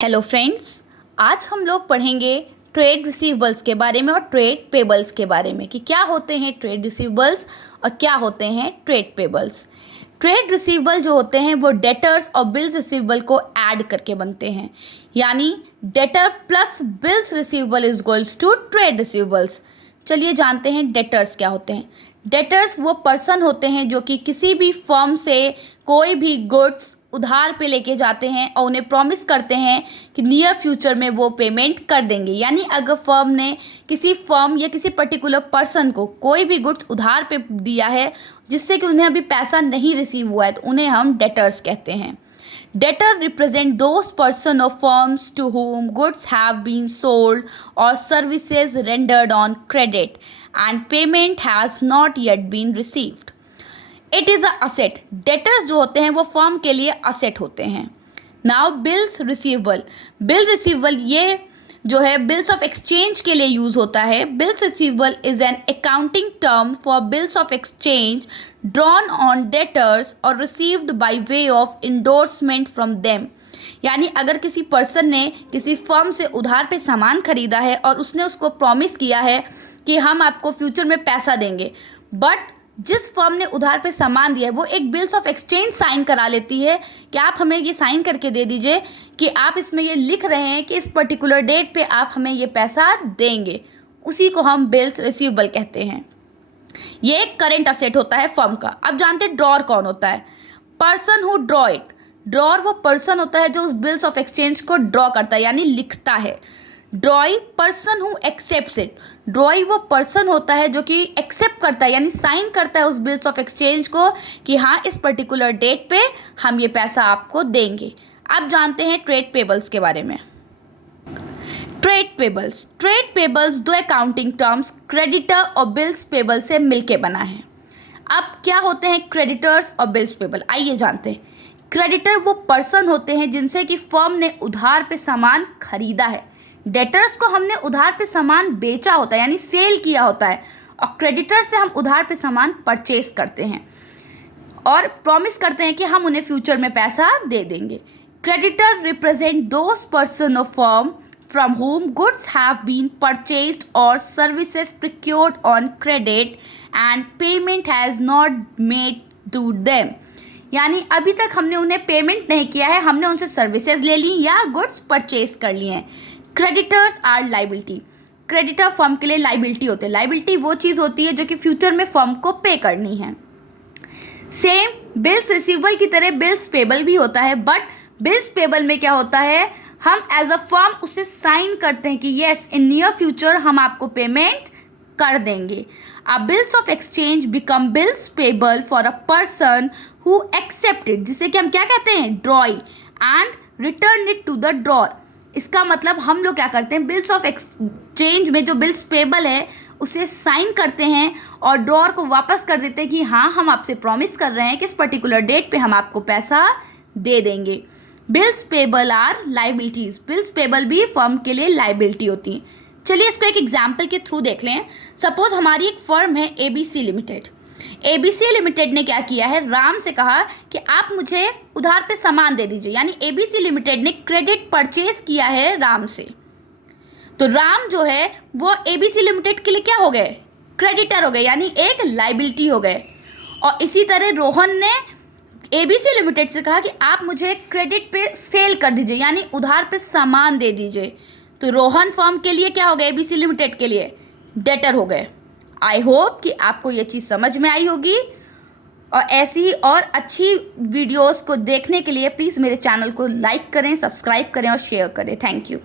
Hello friends, आज हम लोग पढ़ेंगे ट्रेड रिसीवेबल्स के बारे में और ट्रेड पेबल्स के बारे में कि क्या होते हैं ट्रेड रिसीवेबल्स और क्या होते हैं ट्रेड पेबल्स। ट्रेड रिसीवेबल जो होते हैं वो डेटर्स और बिल्स रिसीवेबल को ऐड करके बनते हैं, यानी debtor plus bills receivable is equals to trade receivables. चलिए जानते हैं डेटर्स क्या होते हैं। डेटर्स वो पर्सन होते हैं जो कि किसी भी फर्म से कोई भी गुड्स उधार पे लेके जाते हैं और उन्हें प्रॉमिस करते हैं कि नियर फ्यूचर में वो पेमेंट कर देंगे। यानी अगर फर्म ने किसी फर्म या किसी पर्टिकुलर पर्सन को कोई भी गुड्स उधार पे दिया है जिससे कि उन्हें अभी पैसा नहीं रिसीव हुआ है तो उन्हें हम डेटर्स कहते हैं। Debtor represent those person or firms to whom goods have been sold or services rendered on credit and payment has not yet been received. It is a asset. Debtors जो होते हैं वो फर्म के लिए asset होते हैं. Now bills receivable. Bill receivable ये जो है बिल्स ऑफ एक्सचेंज के लिए यूज़ होता है। Bills receivable is an accounting term for bills of exchange drawn on debtors और received by way of endorsement from them. यानी अगर किसी पर्सन ने किसी फर्म से उधार पे सामान खरीदा है और उसने उसको प्रॉमिस किया है कि हम आपको फ्यूचर में पैसा देंगे, बट जिस फर्म ने उधार पे सामान दिया है वो एक बिल्स ऑफ एक्सचेंज साइन करा लेती है कि आप हमें ये साइन करके दे दीजिए कि आप इसमें ये लिख रहे हैं कि इस पर्टिकुलर डेट पे आप हमें ये पैसा देंगे। उसी को हम बिल्स रिसीवेबल कहते हैं। ये एक करेंट असेट होता है फर्म का। अब जानते हैं ड्रॉर कौन होता है। Person who draw it. Drawer वो पर्सन होता है जो उस बिल्स ऑफ एक्सचेंज को ड्रॉ करता है यानी लिखता है। ड्रॉई पर्सन हु एक्सेप्ट्स इट। ड्रॉई वो पर्सन होता है जो कि एक्सेप्ट करता है यानी साइन करता है उस बिल्स ऑफ एक्सचेंज को कि हाँ इस पर्टिकुलर डेट पे हम ये पैसा आपको देंगे। अब जानते हैं ट्रेड पेबल्स के बारे में। ट्रेड पेबल्स दो अकाउंटिंग टर्म्स क्रेडिटर और बिल्स पेबल से मिलके बना है। अब क्या होते हैं क्रेडिटर्स और बिल्स पेबल, आइए जानते हैं। क्रेडिटर वो पर्सन होते हैं जिनसे कि फर्म ने उधार पे सामान खरीदा है। डेटर्स को हमने उधार पे सामान बेचा होता है यानी सेल किया होता है, और क्रेडिटर से हम उधार पे सामान परचेज करते हैं और प्रॉमिस करते हैं कि हम उन्हें फ्यूचर में पैसा दे देंगे। Creditor represent those person of firm from whom goods have been purchased और services procured on credit and payment has not made to them. यानी अभी तक हमने उन्हें पेमेंट नहीं किया है, हमने उनसे सर्विसेज ले ली या गुड्स परचेज कर लिए हैं। Creditors are liability. Creditor firm के लिए लाइबिलिटी होते हैं। लाइबिलिटी वो चीज़ होती है जो कि फ्यूचर में फर्म को पे करनी है। सेम बिल्स रिसीवेबल की तरह बिल्स पेबल भी होता है, बट बिल्स पेबल में क्या होता है, हम एज अ फर्म उसे साइन करते हैं कि येस इन नियर फ्यूचर हम आपको पेमेंट कर देंगे। A bills of exchange become bills payable for a person who accepted, जिसे कि हम क्या कहते हैं, drawee, and return it to the drawer. इसका मतलब हम लोग क्या करते हैं, बिल्स ऑफ एक्सचेंज में जो बिल्स पेबल है उसे साइन करते हैं और ड्रॉर को वापस कर देते हैं कि हाँ हम आपसे प्रॉमिस कर रहे हैं कि इस पर्टिकुलर डेट पे हम आपको पैसा दे देंगे। Bills payable are liabilities. Bills payable भी फर्म के लिए लाइबिलिटी होती हैं। चलिए इसको एक एग्जाम्पल के थ्रू देख लें। सपोज हमारी एक फर्म है ABC लिमिटेड। ABC लिमिटेड ने क्या किया है, राम से कहा कि आप मुझे उधार पे सामान दे दीजिए, यानी ABC लिमिटेड ने क्रेडिट परचेज किया है राम से। तो राम जो है वो ABC लिमिटेड के लिए क्या हो गए, क्रेडिटर हो गए, यानी एक लाइबिलिटी हो गए। और इसी तरह रोहन ने ABC लिमिटेड से कहा कि आप मुझे क्रेडिट पे सेल कर दीजिए, यानी उधार पे सामान दे दीजिए। तो रोहन फर्म के लिए क्या हो गया, ABC लिमिटेड के लिए डेटर हो गए। आई होप कि आपको ये चीज़ समझ में आई होगी, और ऐसी ही और अच्छी वीडियोस को देखने के लिए प्लीज़ मेरे चैनल को लाइक करें, सब्सक्राइब करें और शेयर करें। Thank you.